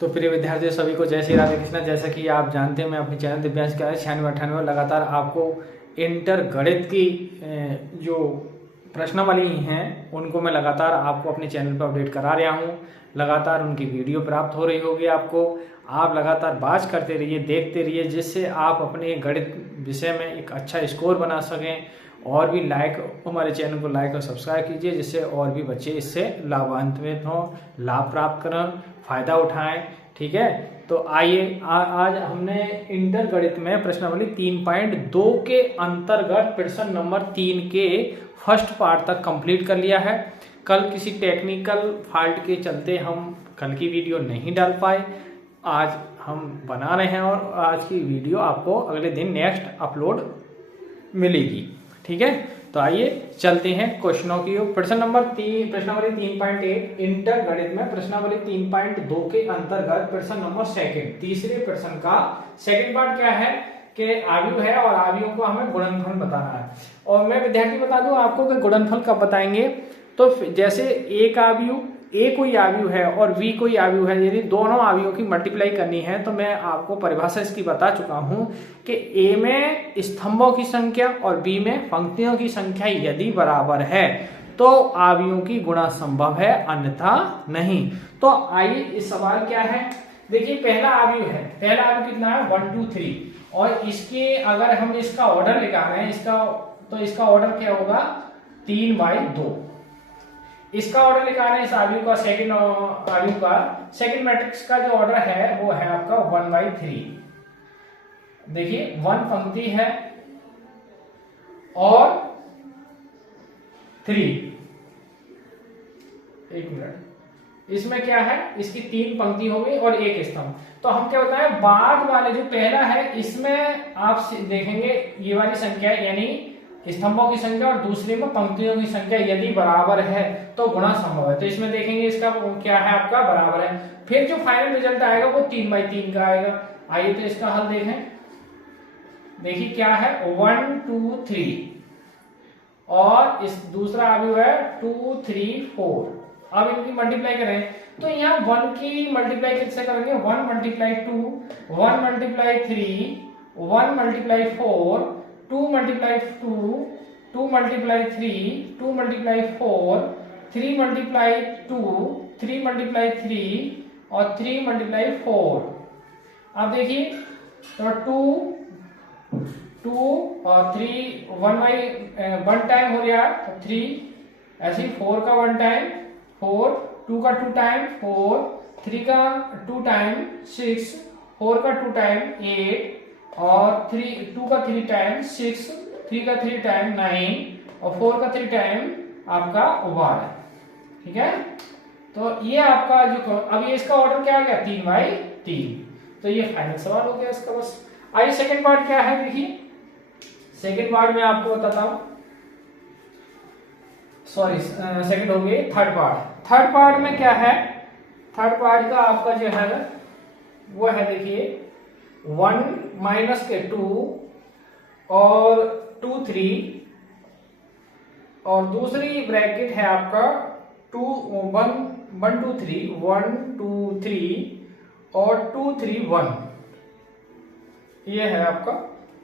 तो प्रिय विद्यार्थियों सभी को जय श्री राधे कृष्णा। जैसा कि आप जानते हैं मैं अपने चैनल दिव्यांश का 96-98 लगातार आपको इंटर गणित की जो प्रश्नावली हैं उनको मैं लगातार आपको अपने चैनल पर अपडेट करा रहा हूं। लगातार उनकी वीडियो प्राप्त हो रही होगी आपको। आप लगातार बात करते रहिए, देखते रहिए, जिससे आप अपने गणित विषय में एक अच्छा स्कोर बना सकें। और भी हमारे चैनल को लाइक और सब्सक्राइब कीजिए, जिससे और भी बच्चे इससे लाभान्वित हों, लाभ प्राप्त करें, फायदा उठाएं। ठीक है, तो आइए आज हमने इंटर गणित में प्रश्नावली 3.2 के अंतर्गत प्रश्न नंबर 3 के फर्स्ट पार्ट तक कंप्लीट कर लिया है। कल किसी टेक्निकल फॉल्ट के चलते हम कल की वीडियो नहीं डाल पाए। आज हम बना रहे हैं और आज की वीडियो आपको अगले दिन नेक्स्ट अपलोड मिलेगी। ठीक है, तो आइए चलते हैं क्वेश्चनों की ओर। प्रश्नावली 3.8 इंटर गणित में प्रश्नावली 3.2 के अंतर्गत प्रश्न नंबर सेकंड, तीसरे प्रश्न का सेकंड पार्ट क्या है कि आव्यूह है और आव्यूहों को हमें गुणनफल बताना है। और मैं विद्यार्थी बता दूं आपको कि गुणनफल कब बताएंगे। तो जैसे एक आव्यूह ए कोई आव्यूह है और बी कोई आव्यूह है, यदि दोनों आव्यूहों की मल्टीप्लाई करनी है तो मैं आपको परिभाषा इसकी बता चुका हूं कि ए में स्तंभों की संख्या और बी में पंक्तियों की संख्या यदि बराबर है तो आव्यूहों की गुणा संभव है, अन्यथा नहीं। तो आइए इस सवाल क्या है। देखिए पहला आव्यूह है, पहला आव्यूह कितना है 1 2 3 और इसके अगर हम इसका ऑर्डर निकालें इसका ऑर्डर क्या होगा 3/2। इसका ऑर्डर निकालें इस आव्यूह का, सेकंड आव्यूह का सेकंड मैट्रिक्स का जो ऑर्डर है वो है आपका 1/3। देखिए 1 पंक्ति है और 3, एक मिनट, इसमें क्या है इसकी 3 पंक्ति होगी और 1 स्तंभ। तो हम क्या होता है बाद वाले जो पहला है इसमें आप देखेंगे ये वाली संख्या यानी स्तंभों की संख्या और दूसरे में पंक्तियों की संख्या यदि बराबर है तो गुणा संभव है। तो इसमें देखेंगे इसका क्या है आपका बराबर है, फिर जो फाइनल रिजल्ट आएगा वो 3/3 का आएगा। आइए तो इसका हल देखें। देखिए क्या है 1 2 3 और इस दूसरा आव्यूह है 2 3 4। अब इनकी मल्टीप्लाई करें तो यहाँ 1 की मल्टीप्लाई किससे करेंगे 1 × 2 1 × 3 1 × 4 2 × 2 2 × 3 2 × 4 3 × 2 3 × 3 और 3 × 4। अब देखिए तो 2 और 3 1 टाइम हो गया तो 3, ऐसे 4 का 1 टाइम 4, 2 का 2 टाइम 4, 3 का 2 टाइम 6, 4 का 2 टाइम 8 और 2 का 3 टाइम 6, 3 का 3 टाइम 9 और 4 का 3 टाइम आपका 12। ठीक है, तो ये आपका जो अब ये इसका ऑर्डर क्या आ गया 3/3। तो ये फाइनल सवाल हो गया इसका। बस आइए सेकंड पार्ट क्या है। देखिए सेकंड पार्ट में आपको बताता हूं, सॉरी सेकंड हो गई, थर्ड पार्ट में क्या है। थर्ड पार्ट का आपका जो है वो है देखिए 1 - के 2 और 2 3 और दूसरी ब्रैकेट है आपका 1 2 3 1 2 3 और 2 3 1। ये है आपका,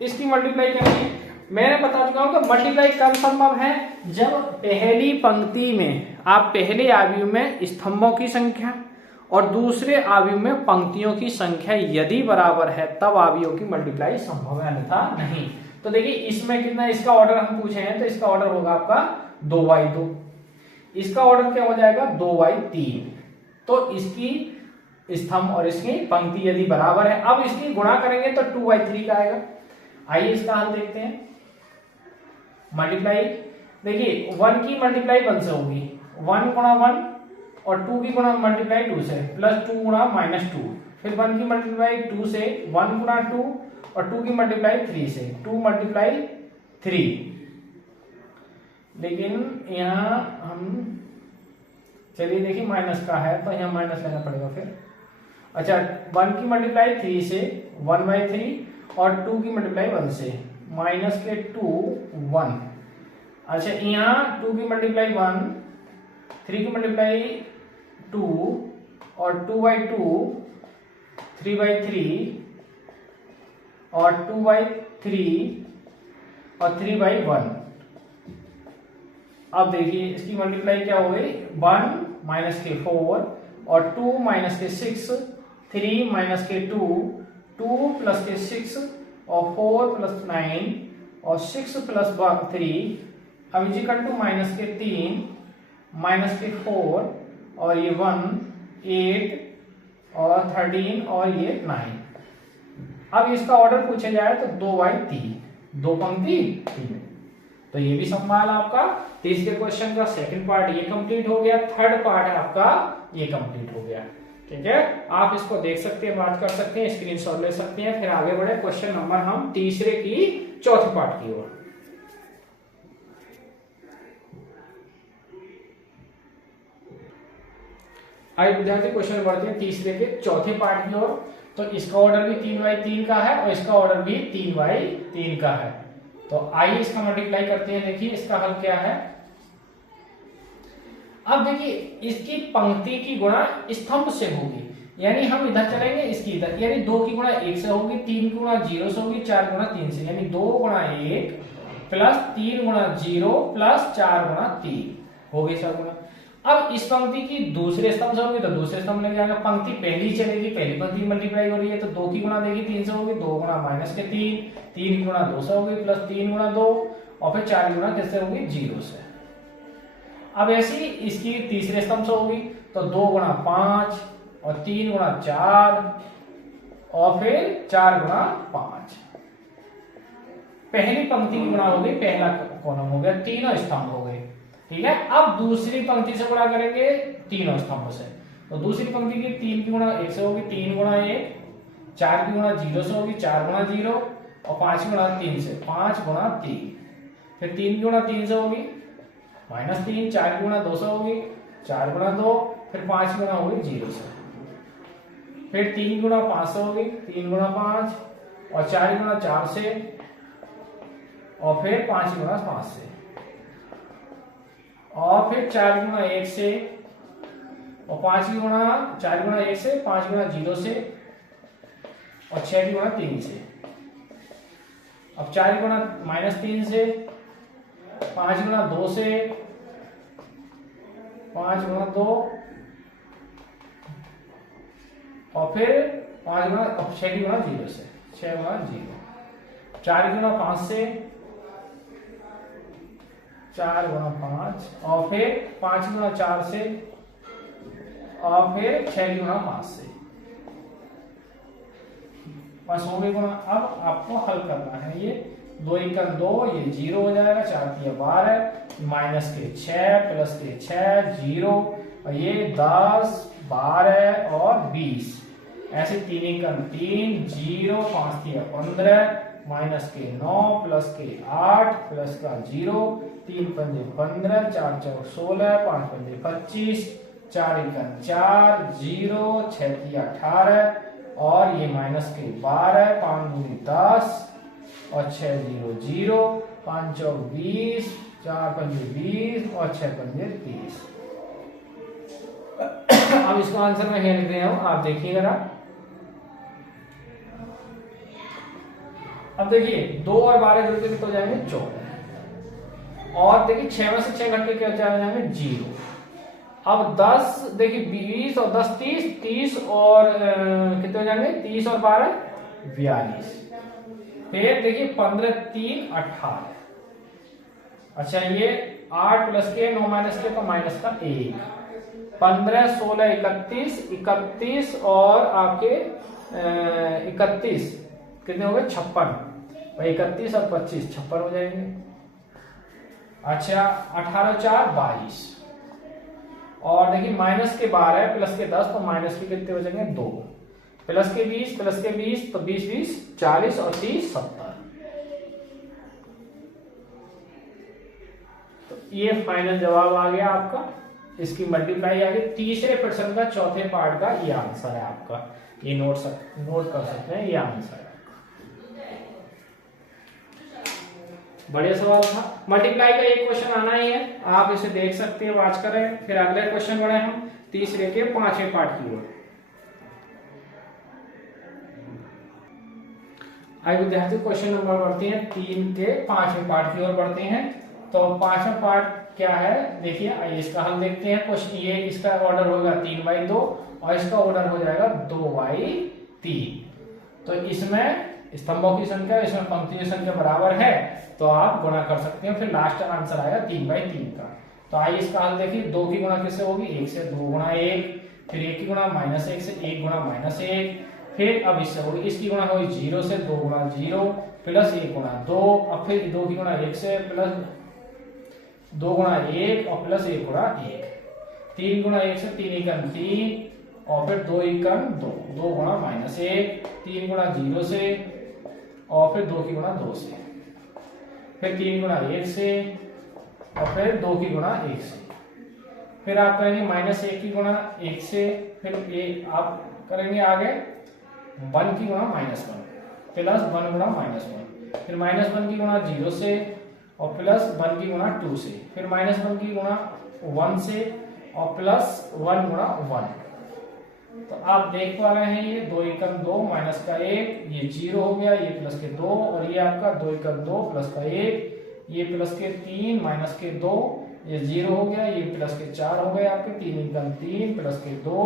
इसकी मल्टीप्लाई करनी है। मैंने बता चुका हूं कि मल्टीप्लाई कब संभव है जब पहली पंक्ति में आप पहले आव्यूह में स्तंभों की संख्या और दूसरे आव्यूह में पंक्तियों की संख्या यदि बराबर है तब आव्यूहों की मल्टीप्लाई संभव है, अन्यथा नहीं। तो देखिए इसमें कितना, इसका ऑर्डर हम पूछे हैं तो इसका ऑर्डर होगा आपका 2/2। इसका ऑर्डर क्या हो जाएगा 2/3। तो इसकी स्तंभ और इसकी पंक्ति यदि बराबर है, अब इसकी गुणा करेंगे तो 2/3 का आएगा। आइए इसका हल देखते हैं। मल्टीप्लाई देखिए 1 की मल्टीप्लाई 1 से होगी, 1 × 1 और 2 की गुणा मल्टीप्लाई 2 से, प्लस 2 × -2, फिर 1 की मल्टीप्लाई 2 से, 1 × 2 और 2 की मल्टीप्लाई 3 से, 2 × 3। लेकिन यहाँ हम चलिए देखिए माइनस का है तो यहाँ माइनस लेना पड़ेगा फिर। अच्छा 1 की मल्टीप्लाई 3 से 1/3 और 2 की मल्टीप्लाई 1 से, -2 1। अच्छा यहाँ 2 की मल्टीप्लाई 1, 3 की मल्टीप्लाई 2 और 2/2 3/3 और 2/3 और 3/1। अब देखिए इसकी मल्टीप्लाई क्या हो गई, 1 माइनस के 4 और 2 माइनस के 6, 3 माइनस के 2, 2 प्लस के 6 और 4 प्लस 9 और 6 प्लस 3, अब इजिकल टू माइनस के 3 माइनस के 4 और ये 1, 8 और 13 और ये 9। अब इसका ऑर्डर पूछा जाए तो 2/3, 2 पंक्ति 3। तो ये भी सवाल आपका तीसरे क्वेश्चन का सेकंड पार्ट ये कंप्लीट हो गया, थर्ड पार्ट आपका ये कंप्लीट हो गया। ठीक है, आप इसको देख सकते हैं, बात कर सकते हैं, स्क्रीनशॉट ले सकते हैं। फिर आगे बढ़े क्वेश्चन नंबर हम तीसरे की चौथे पार्ट की ओर। आइए विद्यार्थी क्वेश्चन बढ़ते हैं तीसरे के चौथे पार्ट की ओर। तो इसका ऑर्डर भी 3/3 का है और इसका ऑर्डर भी 3/3 का है। तो आइए इसका मल्टीप्लाई करते हैं। देखिए इसका हल क्या है। अब देखिए इसकी पंक्ति की गुणा स्तंभ से होगी, यानी हम इधर चलेंगे इसकी इधर, यानी 2 की गुणा 1 से होगी, 3 की गुणा 0 से होगी, 4 गुणा 3 से, यानी 2 गुणा 1 प्लस 3 गुणा 0 प्लस 4 गुणा 3 हो गई सब गुणा। अब इस पंक्ति की दूसरे स्तंभ से होगी तो दूसरे स्तंभ लेके जाएंगे, पंक्ति पहली चलेगी, पहली पंक्ति मल्टीप्लाई हो रही है तो 2 की गुणा देगी 3 से होगी, 2 गुणा माइनस के 3, 3 की गुणा 2 से होगी प्लस 3 गुणा 2 और फिर 4 की गुणा किससे होगी, 0 से। अब ऐसी इसकी तीसरे स्तंभ से होगी तो 2 गुणा 5 और 3 गुणा 4 और फिर 4 गुणा 5। पहली पंक्ति की गुणा हो गई, पहला कॉलम हो गया, तीनों स्तंभ हो गए। ठीक है, अब दूसरी पंक्ति से गुणा करेंगे तीनों स्तंभ से। तो दूसरी पंक्ति की 3 की गुणा 1 से होगी, 3 गुणा 1, 4 की गुणा 0 से होगी, 4 गुणा 0 और 5 की गुणा 3 से, 5 गुणा 3। फिर 3 की गुणा 3 से होगी -3, 4 की गुणा 2 से होगी, 4 गुणा 2, फिर 5 की गुणा होगी 0 से। फिर 3 की गुणा 5 से होगी, 3 गुणा 5 और 4 की गुणा 4 से और फिर 5 की गुणा 5 से और फिर 4 गुणा 1 से और 5 की गुणा 4 गुणा 1 से, 5 गुणा 0 से और 6 की गुणा 3 से। अब 4 की गुणा -3 से, 5 गुणा 2 से, 5 गुणा 2 और फिर 5 गुणा 6 की गुणा 0 से, 6 गुणा 0, 4 गुणा 5 से, 4 गुणा 5 और फिर 5 गुणा 4 से और फिर 6 गुणा 5 से, बस हो गई गुणा। अब आपको हल करना है, ये 2 × 2 ये 0 हो जाएगा, 4 × 12 माइनस के 6 प्लस के 6 0 और ये 10 12 और 20, ऐसे 3 × 3 0, 5 × 15 माइनस के 9 प्लस के 8 प्लस का 0, 3 × 5 15, 4 × 4 16, 5 × 5 25, 4 × 4 0, 6 × 18 और ये माइनस के 12, 5 × 10 और 6 0 0, 5 × 20, 4 × 20 और 6 × 30। अब इसका आंसर मैं लिख रहा हूं, आप देखिए जरा। अब देखिए 2 और 12 जोड़ के कितने हो जाएंगे, 14 और देखिए 6 में से 6 घट के क्या जाएंगे, 0। अब 10 देखिए 20 और 10 30, 30 और कितने हो जाएंगे, 30 और 12 42। फिर देखिए 15 3 18। अच्छा ये 8 प्लस के 9 माइनस के तो माइनस का 1, 15 16 31, 31 और आपके 31 कितने हो गए, 56। 31 और 25 56 हो जाएंगे। अच्छा 18 4 22 और देखिए माइनस के 12 प्लस के 10 तो माइनस के कितने हो जाएंगे, 2 प्लस के 20 तो 20 20 40 और 30 70। तो ये फाइनल जवाब आ गया आपका, इसकी मल्टीप्लाई आ गई। तीसरे प्रश्न का चौथे पार्ट का ये आंसर है आपका, ये नोट कर सकते हैं, ये आंसर है। बढ़िया सवाल था। मल्टीप्लाई का एक क्वेश्चन आना ही है, आप इसे देख सकते हैं, वाच करें। फिर अगले क्वेश्चन बढ़े हम तीसरे के पांचवें पार्ट की ओर। आइए विद्यार्थी क्वेश्चन नंबर बढ़ते हैं 3 के 5वें पार्ट की ओर बढ़ते हैं। तो 5वां पार्ट क्या है देखिए, आइए इसका हल देखते हैं। क्वेश्चन ये इसका ऑर्डर होगा 3/2 और इसका ऑर्डर हो जाएगा 2/3। तो इसमें स्तंभों की संख्या, इसमें पंक्तियों की संख्या बराबर है तो आप गुणा कर सकते हैं, फिर लास्ट आंसर आएगा 3/3 का। तो आइए इसका हल देखिए, 2 की गुणा किससे होगी, 1 से, 2 गुणा 1, फिर 1 की गुणा -1 से, 1 गुणा -1, फिर अब इससे होगी, इसकी गुणा होगी 0 से, 2 गुणा 0 प्लस 1 गुणा 2, अब फिर 2 की गुणा 1 से प्लस 2 गुणा 1 और प्लस 1 गुणा 1, 3 गुणा 1 से 3 एकम 3 और फिर 2 एकम 2, 2 गुणा -1, 3 गुणा 0 से और फिर 2 की गुणा 2 से, फिर 3 गुणा 1 से और फिर 2 की गुणा 1 से, फिर आप करेंगे -1 की गुणा 1 से, फिर आप करेंगे आगे 1 की गुणा -1 प्लस 1 गुणा -1, फिर -1 की गुणा 0 से और प्लस 1 की गुणा 2 से, फिर -1 की गुणा 1 से और प्लस 1 गुणा 1। तो आप देख पा रहे हैं ये 2 एकम 2 माइनस का 1, ये 0 हो गया, ये प्लस के 2 और ये आपका 2 एकम 2 प्लस का 1, ये प्लस के 3 माइनस के 2, ये 0 हो गया, ये प्लस के 4 हो गए आपके, 3 एकम 3 प्लस के 2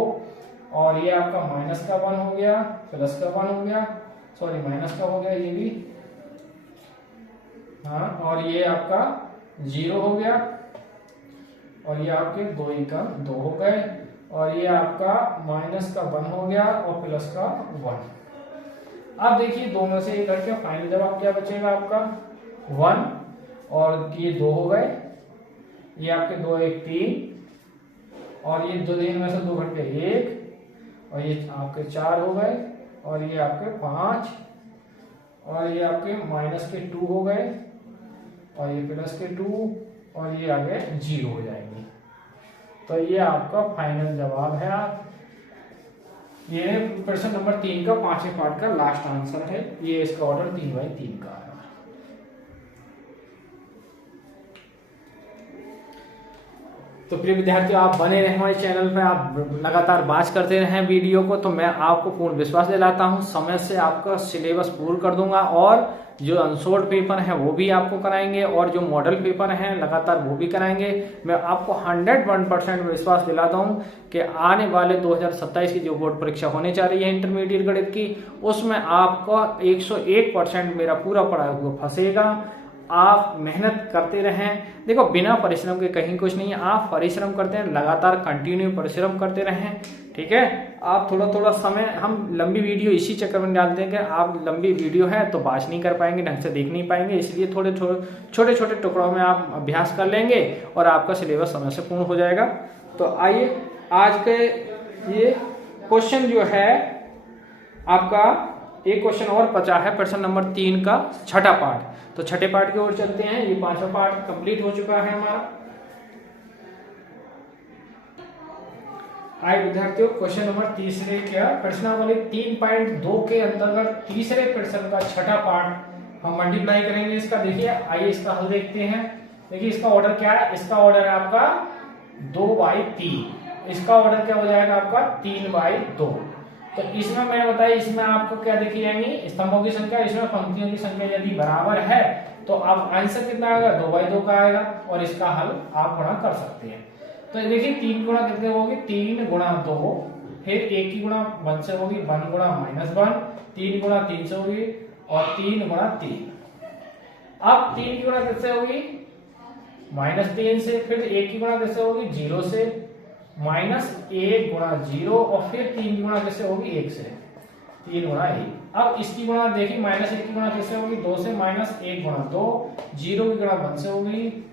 और ये आपका माइनस का 1 हो गया, प्लस का 1 हो गया, सॉरी माइनस का हो गया ये भी, हाँ, और ये आपका 0 हो गया और ये आपके 2 एकम 2 हो गए और ये आपका माइनस का 1 हो गया और प्लस का 1। अब देखिए दोनों से एक करके फाइनल जवाब क्या बचेगा आपका 1 और ये 2 हो गए, ये आपके 2 1 3 और ये 2 में से 2 घट गए 1 और ये आपके 4 हो गए और ये आपके 5 और ये आपके माइनस के 2 हो गए और ये प्लस के 2 और ये आगे 0 हो जाएंगे। तो ये आपका फाइनल जवाब है। आप ये प्रश्न नंबर 3 का 5वें पार्ट का लास्ट आंसर है। ये इसका ऑर्डर 3/3 का है। तो प्रिय विद्यार्थियों, आप बने रहे हमारे चैनल पे, आप लगातार बात करते रहें वीडियो को, तो मैं आपको पूर्ण विश्वास दिलाता हूं समय से आपका सिलेबस पूर्ण कर दूंगा और जो अनसोल्ड पेपर हैं वो भी आपको कराएंगे और जो मॉडल पेपर हैं लगातार वो भी कराएंगे। मैं आपको 101% विश्वास दिलाता हूं कि आने वाले 2027 की जो बोर्ड परीक्षा होने जा रही है इंटरमीडिएट गणित की, उसमें आपका 101% मेरा पूरा पढ़ाया हुआ फंसेगा। आप मेहनत करते रहें। देखो, बिना परिश्रम के कहीं कुछ नहीं है। आप परिश्रम करते हैं, लगातार कंटिन्यू परिश्रम करते रहें, ठीक है। आप थोड़ा थोड़ा समय, हम लंबी वीडियो इसी चक्कर में डालते हैं कि आप लंबी वीडियो है तो बात नहीं कर पाएंगे, ढंग से देख नहीं पाएंगे, इसलिए छोटे छोटे टुकड़ों में आप अभ्यास कर लेंगे और आपका सिलेबस समय से पूर्ण हो जाएगा। तो आइए आज के ये क्वेश्चन जो है आपका, एक क्वेश्चन और बचा है प्रश्न नंबर 3 का छठा पार्ट। तो छठे पार्ट की ओर चलते हैं। ये 5वां पार्ट कंप्लीट हो चुका है हमारा। आइए विद्यार्थियों, क्वेश्चन नंबर तीसरे क्या प्रश्नावली 3.2 के अंतर्गत तीसरे प्रश्न का छठा पार्ट हम मल्टीप्लाई करेंगे इसका। देखिए, आइए इसका हल देखते हैं। देखिए इसका ऑर्डर क्या है, इसका ऑर्डर है आपका 2/3। इसका ऑर्डर क्या हो जाएगा आपका 3/2। तो इसमें मैंने बताया, इसमें आपको क्या देखी जाएंगी स्तंभों की संख्या, इसमें पंक्तियों की संख्या यदि बराबर है तो अब आंसर कितना आएगा 2/2 का आएगा और इसका हल आप गुणा कर सकते हैं। तो देखिए 3 गुणा कितने होगी, 3 गुणा 2, फिर 1 की गुणा 1 से होगी, 1 गुणा -1, 3 गुणा 3 से होगी और 3 गुणा 3। अब 3 की गुणा किससे होगी -3 से, फिर 1 की गुणा किससे होगी 0 से, -1 गुणा 0 और फिर 3 की गुणा किससे होगी 1 से, 3 गुणा 1। अब इसकी गुणा देखिए -1 की गुणा किससे होगी 2 से, -1 गुणा 2, 0 की गुणा 1 से होगी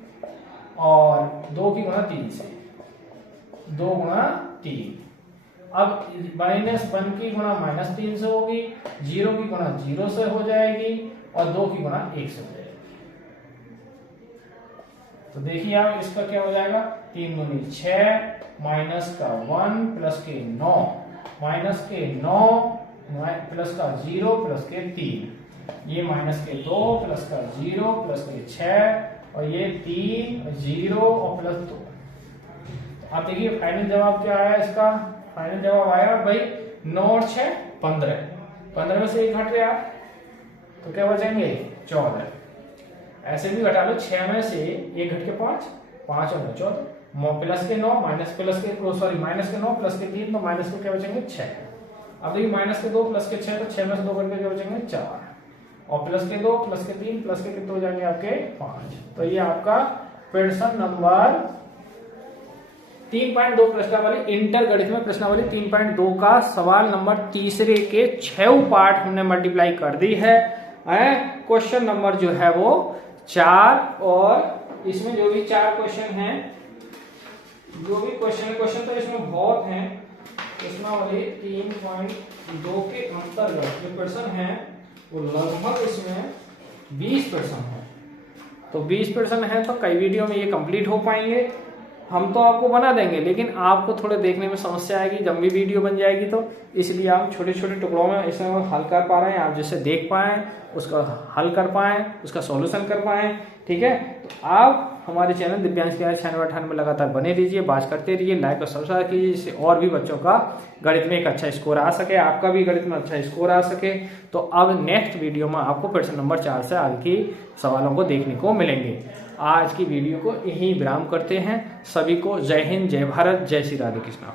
और 2 की गुणा 3 से, 2 गुणा 3। अब -1 की गुणा -3 से होगी, 0 की गुणा 0 से हो जाएगी और 2 की गुणा 1 से हो जाएगी। तो देखिए आप इसका क्या हो जाएगा 3 दूनी 6 माइनस का 1 प्लस के 9, माइनस के 9 प्लस का 0 प्लस के 3, ये माइनस के 2 प्लस का 0 प्लस के 6 और ये 3 0 और प्लस 2। आप देखिए फाइनल जवाब क्या आया इसका। फाइनल जवाब आया भाई 9 और 6 15, 15 में से 1 हट गया तो क्या बचेंगे 14। ऐसे भी घटा लो, 6 में से 1 घट के 5, 5 और 14, प्लस के 9 माइनस प्लस के सॉरी माइनस के 9 प्लस के 3, तो माइनस के क्या बचेंगे 6। अब देखिए माइनस के 2 प्लस के 6, तो 6 में से 2 करके क्या बचेंगे 4, और प्लस के 2 प्लस के 3 प्लस के कितने हो जाएंगे आपके 5। तो ये आपका प्रश्न नंबर 3.2 प्रश्नावली इंटर गणित में प्रश्नावली 3.2 का सवाल नंबर तीसरे के 6 पार्ट हमने मल्टीप्लाई कर दी है। क्वेश्चन नंबर जो है वो 4, और इसमें जो भी 4 क्वेश्चन हैं, जो भी क्वेश्चन तो इसमें बहुत हैं। प्रश्नावली 3.2 के अंतर्गत जो प्रश्न है वो लगभग इसमें 20 प्रश्न है। तो 20 प्रश्न है तो कई वीडियो में ये कंप्लीट हो पाएंगे। हम तो आपको बना देंगे, लेकिन आपको थोड़े देखने में समस्या आएगी जब भी वीडियो बन जाएगी, तो इसलिए हम छोटे छोटे टुकड़ों में इसमें हल कर पा रहे हैं। आप जिससे देख पाएं, उसका हल कर पाएं, उसका सॉल्यूशन कर पाएं, ठीक है। तो आप हमारे चैनल दिव्यांश के 96 में लगातार बने रहिए, बात करते रहिए, लाइक और सब्सक्राइब कीजिए, जिससे और भी बच्चों का गणित में एक अच्छा स्कोर आ सके, आपका भी गणित में अच्छा स्कोर आ सके। तो अब नेक्स्ट वीडियो में आपको प्रश्न नंबर 4 से आगे की सवालों को देखने को मिलेंगे। आज की वीडियो को यहीं विराम करते हैं। सभी को जय हिंद, जय भारत, जय श्री राधे कृष्णा।